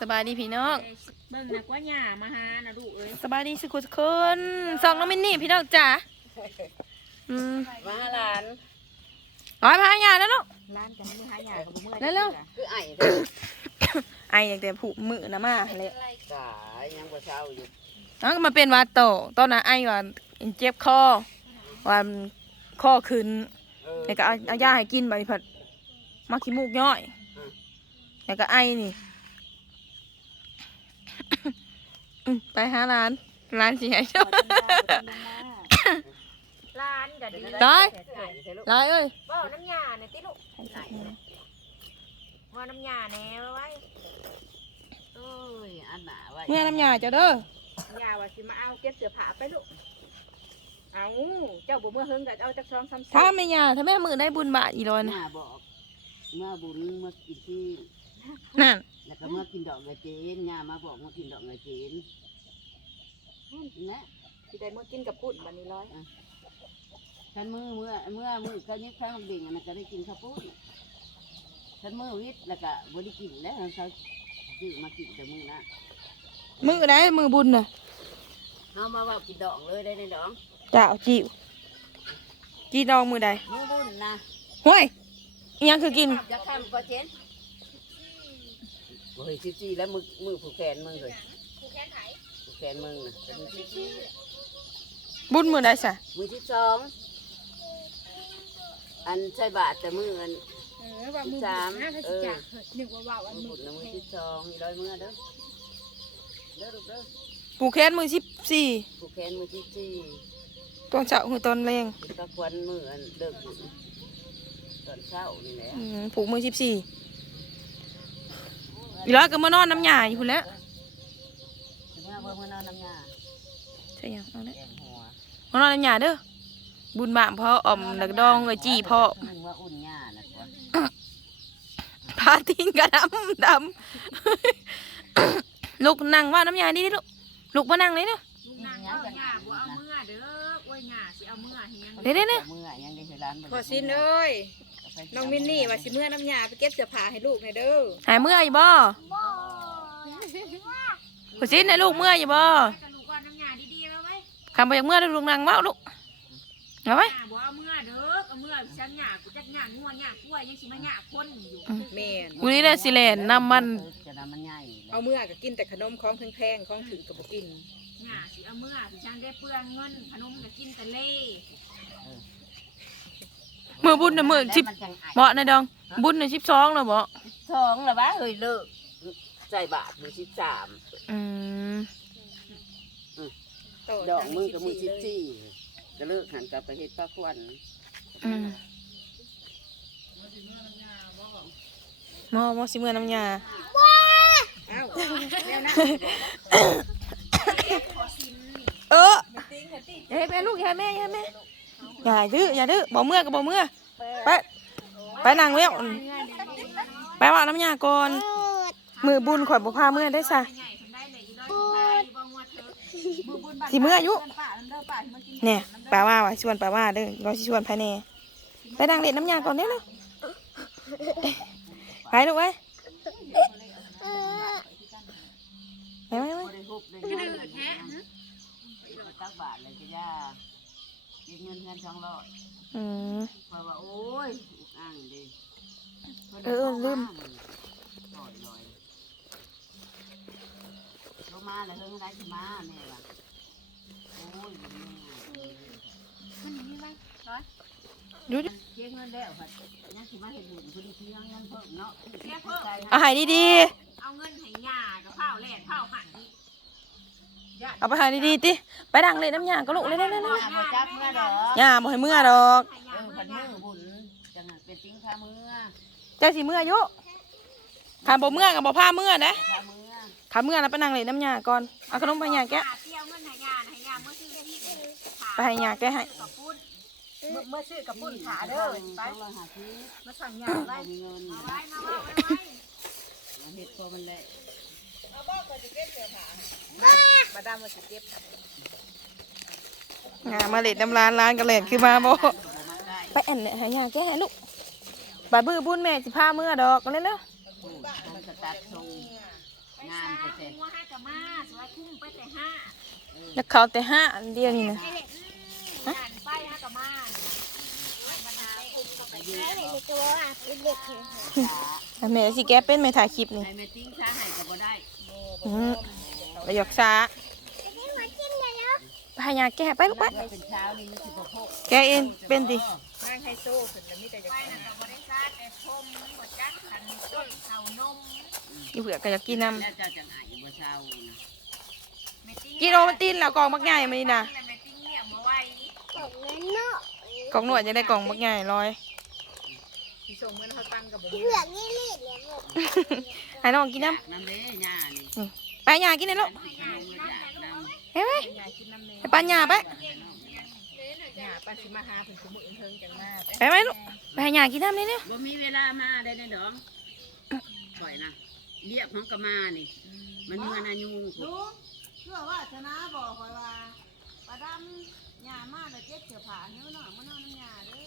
สบายดีพี่น้องเบิ่งนะกว่าหญ้ามาหานะลูกเอ้ยสบายดีสุขุสุคนสองน้องมินนี่พี่น้องจ๋าอืมมาหลานร้อยพายาแล้วลูกร้านกันมือหาหญ้ากับบ่เมื่อยเร็วคือไอ้เด้อไออยากแต่ผูกมือนะมาเลยสายยังบ่เช้าอยู่น้องก็มาเป็นวาโตตอนนั้นไอว่าเจ็บคอว่าข้อขึ้นเออแล้วก็เอาเอายาให้กินไปผัดมาขี้มูกย่อยแล้วก็ไอนี่อืม ไปหาร้าน ร้านสิให้ชมร้านก็ดีได้ไอ้ใช่ลูกร้านเอ้ยบ่น้ำยาเนี่ยติลูกว่าน้ำยาแหน่ไว้โอ้ยอันหนาไว้เมื่อน้ำยาเจ้าเด้อยาว่าสิมาเอาเก็บเสื้อผ้าไปลูกเอาเจ้าบ่เมื่อเฮิงก็เอาจัก2 3ถ้าไม่ยาถ้าแม่มือได้บุญบาทอีร้อยหนะน้าบอกเมื่อบุญเมื่อกินที่ นั่นแล้วก็เมื่อกินดอกกระเจนย่ามาบอกเมื่อกินดอกกระเจนนะสิได้มื้อกินกับปุ้นบัดนี้ร้อยฉันมือเมื่อเมื่อมือเขายิบข้างเบ่งอันนั้นก็ได้กินข้าวปุ้นฉันมือวิทย์แล้วก็บ่ได้กินแล้วเขาซื้อมากินแต่มือนะมือได้มือบุญน่ะเขามาว่ากินดอกเลยได้ในดอกจ้าจิวจีดองมือใดมือบุญนะห้วยอิหยังคือกินจะข้ามก็เจน เฮ้ยชิซี่แล้วมือมือผูกแขนมึงเลยผู้แขนไถผูกแขนมึงนะเป็นมือที่สี่บุญมือใดสะมือที่สองอันใช่บาทแต่มืออัน เออว่ามือสามหาก็เอสิอจักนึกว่าว่าวันมือมืบุอญนะมือที่สองมีร้อยมือเด้อเด้อลูกเด้อผูกแขนมือสิบสี่ผูกแขนมือที่สี่ตอนเช้าคือตอนแรงเป็นตะควันมืออันเลิกบุญตอนเช้านี่แหละอืมผูกมือสิบสี่ อีร้อยก็มานอนน้ำยาอยู่พุ่นแหล้วถึงมาเพิ่มเมื่อนอนน้ำยาใช่ยังเอาเนี่ยแกงหัวมานอนน้ำยาเด้อบุญบามพ่ออ่อมหลักดองเลยจีพ่อมึงว่าอุ่นยานะกว่าพาทิ้งกระดำดำลูกนั่งว่าน้ำยานี่ดิลูกลูกมานั่งเลยเนาะลุงนางเอาหญ้าบ่เอามือเด้อโอ้ยหญ้าสิเอามือเฮียงเด้เด้เด้มือยังได้ร้านพอสินเอ้ย น้องมินนี่ว่าสิเมื่อน้ำยาไปเก็บเสื้อผ้าให้ลูกให้เด้อหายเมื่อยอยู่บ่ผู้สินให้ลูกเมื่อยอยู่บ่กับลูกว่าน้ำยาดีๆแล้วไว้คำไปจากเมื่อยลูกนั่งเมาลูกเอาไว้หญ้าบ่เอามือเด้อเอามือฉันหญ้ากูจักหญ้างัวหญ้ากล้วยยังสิมาหญ้าคนอยู่แม่นกูนี่แหละสิแลนนำมันจะนำมันใหญ่เอามือก็กินแต่ขนมของแพงๆของถึงก็บ่กินหย่าสิเอาเมื่อสิฉันได้เปลืองเงินขนมก็กินแต่เล่ มือบุญน่ะมือสิบมันจังไอเหมาะนะดอง บุญน่ะสิบสองเลยบ่สองละวะเฮ้ยเลิกใส่บาทมือสิบสามอืมดอกมือกับมือสิบสี่ก็เลิกหันกลับไปเฮ็ดป้าควันอืมหมอหมอสิเมื่อน้ำยาเอ้าแล้วนะเอออย่าให้แม่ลูกอย่าให้แม่อย่าให้แม่ อย่าดื้ออย่าดื้อบ่เมื่อก็บ่เมื่อไปไปนั่งเว้ยไปว่าน้ำยาก่อนมือบุญข่อยบ่พาเมื่อได้ซะใหญ่ทำได้เลยอีร้อยสิพายบ่งวดเธอมือบุญบาทสิเมื่ออยู่เงินป้าเด้อป้าที่มากินเนี่ยแปลว่าว่าชวนแปลว่าเด้อเราชวนภายในไปนั่งเล่นน้ำยาก่อนเด้อเนาะไปลูกไว้ไปไปไปบ่ได้ฮุ สองร้อยอืมเพราะว่าโอ้ยอ่างดิเออเออลืม ลอยลอยลงมาเลยเฮ้ยไม่ได้ที่มาแม่ว่ะโอ้ยแม่มันมีไหมร้อยดูดิเที่ยงเงินแล้วค่ะยังสิมาเห็นหนุนพอดีเที่ยงเงินเพิ่มเนาะเสียเพิ่ม เอาให้ดีเอาเงินให้ย่ากับข้าวแลกข้าวหั่นที่ เอาไปให้ดีๆติไปนั่งเล่นน้ำยาก็ลูกเล่นๆหน้าบ่จับเมื่อดอกๆย่าบ่ให้เมื่อดอกให้หเอย่าอเมื่พัอนหมืย่าอบุญจังหันเป็นติ้งข้ามือเจ้าสิเมื่ออยู่คันบ่เมื่อก็บ่พาเมื่อนะข้ามือคันเมื่อแล้วไปนั่งเล่นน้ำยาก่อนเอาขนมไปให้ยาแกะหย่าเที่ยวเงินให้หย่าให้หย่าเมื่อซื้อที่ไปให้ยาแกะให้กับปุ้นเมื่อซื้อกับปุ้นขาเด้อไปต้องมาหาที่มาสั่งยาไว้มีเงินเอาไว้นะว่าไว้ไว้เฮ็ดพอมันแหละ มาดามมาสิเก็บงามาเล่นน้ำร้านร้านกันเล่นคือมาบ่บ่มาใกล้ไปแอนเนี่ยให้ยาแกะให้ลูกบาดบื้อบุญแม่สิพาเมื่อดอกก็เล่นเด้อผู้ต้องสตัดทรงงาหัวห้ากะมาสวยคุ้มไปแต่ห้าแล้วเขาแต่ห้าอันเดียวนี่นะ ด่านไปห้ากะมา แม่สิแกเป็นไม่ถ่ายคลิปนี่ให้แม่ติ้งช้าให้ก็บ่ได้อืมประโยคช้าพายาแกไปลูกไปว่าเป็นเช้านี่มันสิบ่พกแกเองเป็นดินั่งไฮโซ่ขึ้นแล้วมีแต่จะไปนั่นกับบริษัทแต่พมหมดจักขันต้นเสานมอีเผือกก็อยากกินน้แล้วเจ้าจังไห้บ่เช้านะแม่ติ้งำกินโอมันตินแล้วกล่องบักใหญ่มานี่นะแม่ติ้งเนี่ยมาไว้กล่องหนวดจะได้กล่องบักใหญ่ร้อย ที่ส่งเมื่อเขาตั้งกับผมให้น้องกินน้น้ำเด้ย่านี่ำไปยากินเลยลูกให้มันอยากน้ำเฮ้ยไปยายกินน้ำเนยให้ปันยาไปยาปันสิมาหาถึงสมุนเทิงจังมากไปไหมลูกไปให้ยากินน้ำนี่เนี่ยบ่มีเวลามาได้ในดองปล่อยนะเรียกของกะมานี่ มันมีนายุงลุงเชื่อว่าชนะบอกคอยว่าปลาดำหญ้ามาแล้วเจ็บเสือผาเนื้อหน่อยมันนอนน้ำหญ้าเด้อ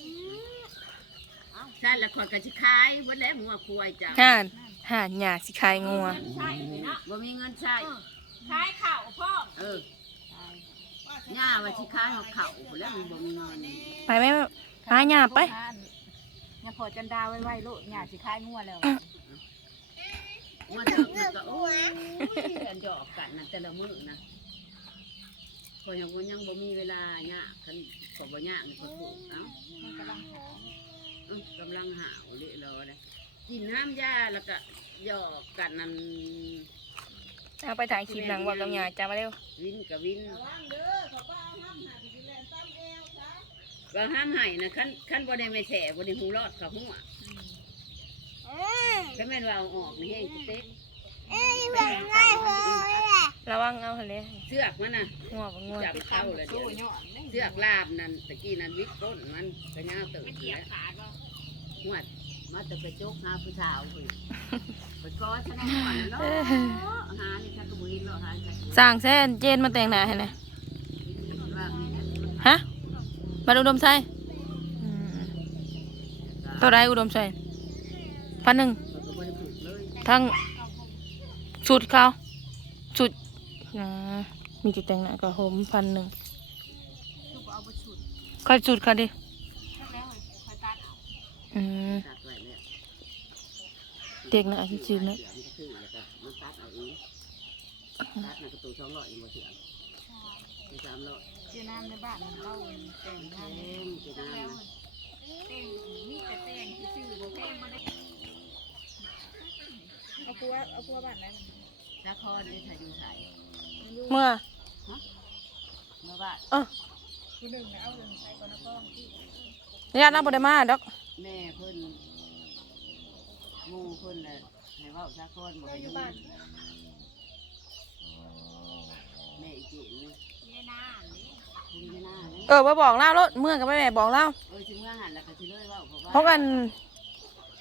ใช่ละคอยกะสิขายเบิดแล้วหัวควายจ้ะห่านห่านยาสิคายงัว ใช่เลยเนาะบ่มีเงินใช้ขายข้าวพ่อเออย่าว่าสิขายเอาข้าวพุ่นแล้วมันบ่มีเงินไปไหมหายาไปเนี่ยพอจันดาไว้ไว้ลูกหยาสิคายงัวแล้วมาถึงมันก็โอ้ยกันหยอกกันนะแต่ละมื้อนะพอยังบ่ยังบ่มีเวลาย่าคันก็บ่ย่างนี่เพิ่นปลูกเอ้าเอ้า กำลังหาวเละรอเลยกินห้ามยาแล้วก็หยอกกันนั่นเอาไปถ่ายคลิปหนังบอกกับยาจ้ามาเร็ววินกับวินว่างเด้อเขาก็เอาห้ำหาที่แลนซ้ำเอวซะว่าห้ามให้นะคันคันบ่ได้ไม่แฉบ่ได้หูรอดเขาหัวก็แม่นว่าเอาออกนี่แห้งสิเต๊กระวังเอาทะเลเสือกมันน่ะงัวกับงัวจับเข้าเลยเดี๋ยวนี้เสือกลาบนั่นตะกี้นั่นวิกต้นมันกระยาวตื่นไม่เหยียแล้บวขาดบ่ หวดมาแต่ไปโจกหาผู้สาวเพิ่นไปก้อชนะก่อนเนาะหานี่คันก็บ่เห็นเนาะหาจักสร้างแซนเจนมาแต่งหน้าให้หนะว่ามีนะฮะมาอุดมใส่อืมตัวใดอุดมใส่พันหนึ่งมันก็บ่ได้ปลูกเลยทั้งสูตรเขาสูตรอ่ามีจุดแต่งหน้ากับโฮมพันหนึ่งลูกเอาไปฉุดค่อยสูตรเขาดิ แล้วคอยตัดเอา อืมตัดไว้แล้วเด็กหน้าซื่อๆเนอะเสือกมันก็คือแล้วก็มันตัดเอาเองตัดน่ะก็ตัว200อีกบ่เสือกตัว300เจ้าน้ำในบ้านมันเล่าแต่งแพงานงสินะเต้งมีแต่เต้งซื่อๆบ่เต้งมาได้เอาพัวเอาพัวบ้านนั้นละครนี่ถ้าอยู่ไสเมื่อ เมื่อว่าเออผู้หนึ่งเอาหนึ่งใส่ก่อนนะพ่อที่ญาติน้าบไดมาดอก แม่เพิ่นหมู่เพิ่นน่ะให้เว้าสะครบ่ให้อยู่บ้านแม่อีเจ๋นี่เยน่านี่เพิ่นอยู่หน้านี่เออมาบอกเล่ารถเมื่อกับแม่บอกเล่าเออสิเมื่อหันแล้วก็สิเลยเว้าเพราะว่าเพราะกัน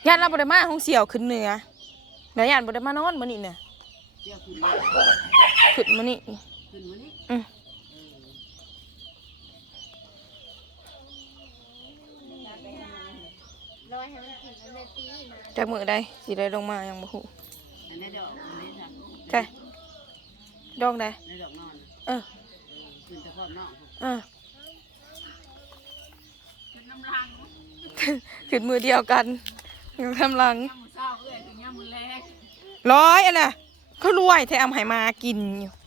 ญาติน้าบไดมาของเสี่ยวขึ้นเหนือเดี๋ยวญาติบไดมานอนมื้อนี้เนี่ยเที่ยวขึ้นเลยขึ้นมื้อนี้ขึ้นมื้อนี้ อืม เออ ลอย ให้มันถึงมันเลยตีมาจากมื้อใดสิได้ลงมายังบ่ฮู้อันนี้ดอกอันนี้จ้ะใช่ดอกใดในดอกนอนเออเออขึ้นแต่พร้อมน้องเออเป็นน้ำลังขึ้นมือเดียวกันกำลังย่ำมือเศร้าเอ้ยถึงย่ำมือแรงร้อยอะไรเขารวยแถมให้มากินอยู่ด้วย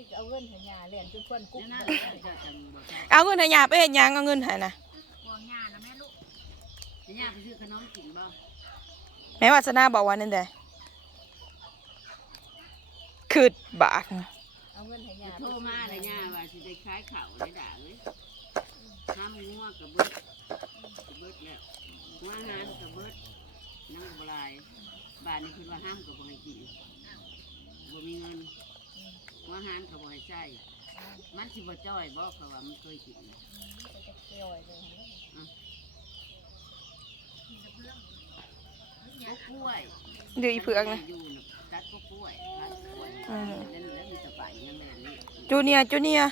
เขาได้เอาเงินหัวหยาเหรียญจนควนกุ๊เดี๋กยวนะเจะจังบ่ชอบเอาเงินให้ยาไปเฮ็ดหยังเอาเงินให้นะวางงานนะแม่ลูกจะย่าไปซื้อขนมกินบ่แม่วาสนาบอกว่านั่นแหละคืดบากเอาเงินหัวหยาโทรมาเลยย่าว่าสิได้ขายข้าวได้ด่าเลยห้ามงัวกับเบิดกับเบิดแล้วหัวอาหารกับเบิดน้ำกระลายบ้านนี้คือว่าห้ามกับบ่ให้กินบ่มีเงิน หัวอาหารกับบ่ให้ใช้มันสิบ่จ้อยบ่เพราะว่ามันเคยกินจะเกี่ยวเลยก็กล้วยเดี๋ยวอีเผือกนะอยู่น่ะตัดก็กล้วยตัดกล้วยอืมนั่นแหละมีแตะไปยังแม่นี่จูเนียร์จูเนียร์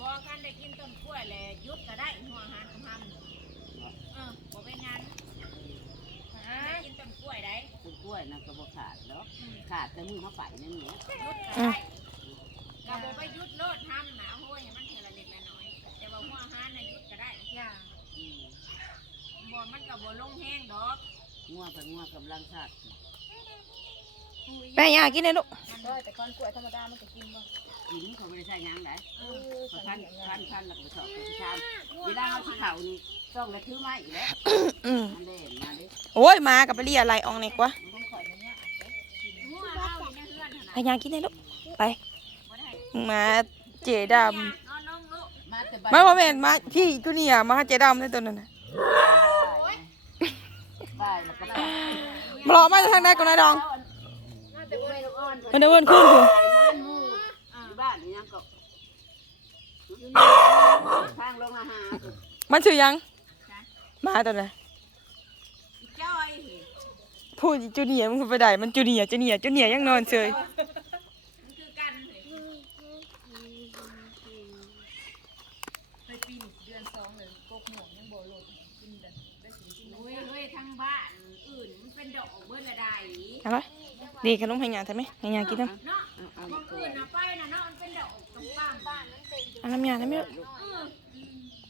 บอกกันได้กินต้นกล้วยแหละยุดก็ได้หัวอาหารกับทำเออบอกเป็นงานได้กินต้นกล้วยได้ต้นกล้วยวยนะก็บ่ขาดเนาะขาดแต่มือเขาไปนั่นแหละอืมกระโบไปยุดโลดทำหนาห้วยให้มันเทละเล็กละน้อย แต่ว่าหัวหานน่ะยุดก็ได้อย่าอืมบ่มันกระโบลงแห้งดอกงัวกับงัวกำลังชาติแม่ยากินเลยลูกแต่ก้อนกล้วยธรรมดามันก็กินบ่กินเขาไม่ได้ใช้หยังไดเออเขาพันพันพันหลักกระสอบกระชามเวลาเอาที่เขานี่ต้องเลยถือไม้อีกแล้วอืมอันเด่นมาดิโอ้ยมากับไปเรียอะไรอองไหนกว่ามันข่อยมันเนี่ยหัวเอาอยู่ในเฮือนหั่นพยากินเลยลูกไปบ่ได้ มาเจดนอนลงลูกมาแต่ำมาบ่แม่นมาพี่จูเนียร์มาหาเจดำในตัวนั้นน่ะได้แล้วก็ไปมารอมาจากทางใดก่อนนะดองมาแต่ไม่ลูกอ่อนมันเดินขึ้นคือไปงานหมู่ที่บ้านนี่ยังก็ทางลงอาหารมันชื่อยัง มาตัวนั้นอีจ้อยสิพูดจูเนียร์มึงไปได้มันจูเนียร์จูเนียร์จูเนียร์ยังนอนเฉย มันคือกันเลย ไปปี นเดือนสองเลยกกหมวกยังบ่หล่นกินแต่ได้สิกินโอ้ยเฮ้ยทั้งบ้านอื่นมันเป็นดอกเบิดละได้เอาไปดีขนมให้ยาทำไหมให้ยากินน้เนาะเอาเอาบางอื่นน่ะไปน่ะเนาะมันเป็นดอกกำปั้งบ้านนั้นเป็นำเอาน้ำยาทำไหมลูกเออ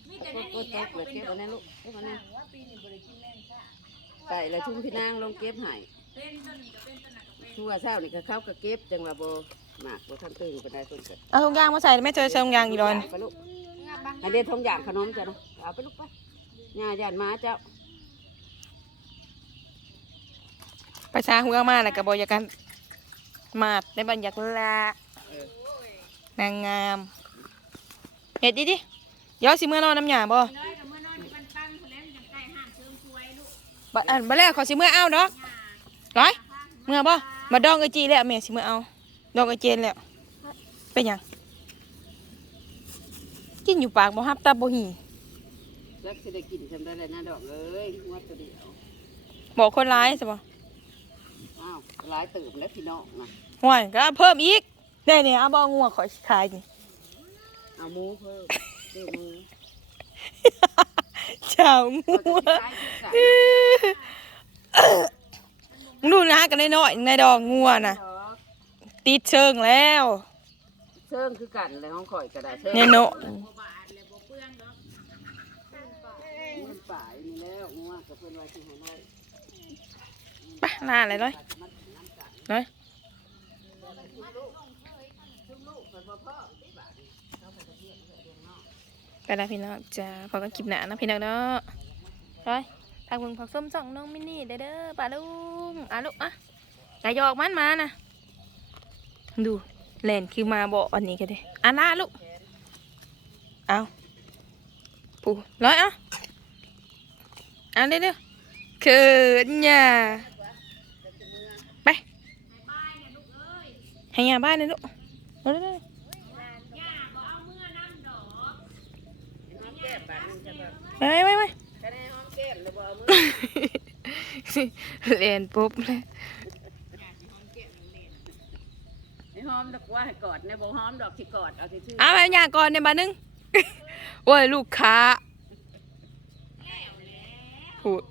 มีแต่กในดกนี่ดแหละเปิดเป็นเก็บดออักนนั้นลูกเก็บอันนั้นว่าปีนี้บ่ได้กินแม่นซ่าใส่แล้วชุ่มพี่นางลงเก็บให้เป็นต้นนี้ก็เป็นต้นนั้นก็เป็นชั่วเช้านี่ก็เข้าก็เก็บจังว่าบ่หมากบ่ทันตื่นปานใดเพิ่นก็เอาถุงยางมาใส่แม่เจอเชิงยางอีกดอนไปลูก อันเด็ดทงอย่างขนมจ้ะนะเอาไปลูกไปย่าย่านมาเจ้าไปซาหัวมาแล้วก็บอกอยากกันมาดในบรรยากาศนางงามเห็ดดิดิเดี๋ยวสิเมื่อนอนน้ำยาบ่น้อยกับเมื่อนอนอยู่กันตั้งคนแล้วจังใกล้ห้ามเชิงช่วยลูกบัดอันบัดแรกขอสิเมื่อเอาดอกร้อยเมื่อบ่มาดองไอจีแล้วแม่สิเมื่อเอาดองไอเจนแล้วเป็นหยัง กินอยู่ปากบ่ฮับตาบ่หีแล้วสิได้กินจำได้เลยนะดอกเอ้ยงวดตัวเดียวบอกคนร้ายใช่บ่อ้าวหลายตื่มแล้วพี่น้องนะห่วยก็เพิ่มอีกนี่นี่เอาบ่งัวขอยสิขายนี่เอาหมูเพิ่มซื้อหมูเจ้างัก็วจะขายคือกันมึงดูนะกันน้อยๆในดอกงัวน่ะดอกติดเชิงแล้ว เชิงคือกันเลยห้องข่อยก็ได้เชิงเนี่ยโนบ่บาดเลยบ่เปลืองดอกเงินป่ายนี่แล้วงัวกับเพิ่นว่าสิให้น้อยไปหน้าอะไรร้อยร้อยไปแล้วพี่น้องจ้าพอกันคลิปหนานะพี่น้องเนาะร้อยทางมึงผักส้มสองน้องมินนี่เด้อเด้อป้าลุงอะลูกอะกระยอกมันมานะดู เล่นคือมาบอกอันนี้กันดิอะหน้าลูก เอาปูร้อยอะอะเด้อๆเขินเนี่ยไปบายเนี่ยลูกเอ้ยให้ยาบ้านเลยลูกเอาเลยย่าบ่เอาเมื่อน้ำดอกไปไปไปไปก็ได้ห้องแก้มแล้วบ่เอามือเรียนปุ๊บเลย ให้ห อมดอกว่าให้กอดในบ่หอมดอกที่กอดเอาที่ชื่อเอาไปยาก่อนในบ้านนึง โอ้ยลูกค้าพูด